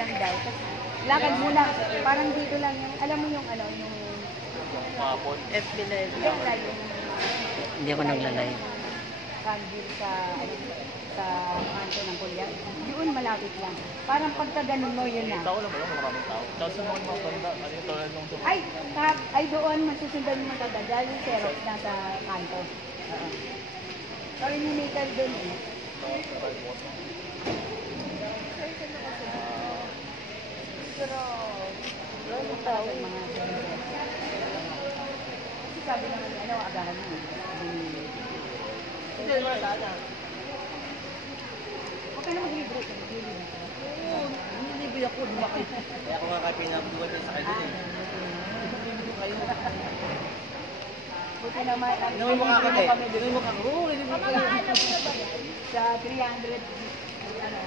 lang daw. Tapos, lakad muna. Parang dito lang yung, alam mo yung ano, yung... FB live. Hindi ako naglalay. Candle sa, ano, sa kanto ng Pulyan. Yun, malapit lang. Parang pagka ganun mo, yun na. Tao lang ba yun? Maraming tao. Tapos yung mga banda, ano yung tulad nung Ay doon, masusundan mo maganda. Dahil yung Xerox nasa kanto. Sorry, ninital doon eh. Pero, yung tao, mga kasi sabi naman, ano, agahan mo. Hindi naman sana. Okay na mag-libre. Libre ako. Kaya ako nga pinapagawa sa kayo din eh. Buti naman. Hindi mo makakate. Hindi mo makakate. Sa 300. Ano,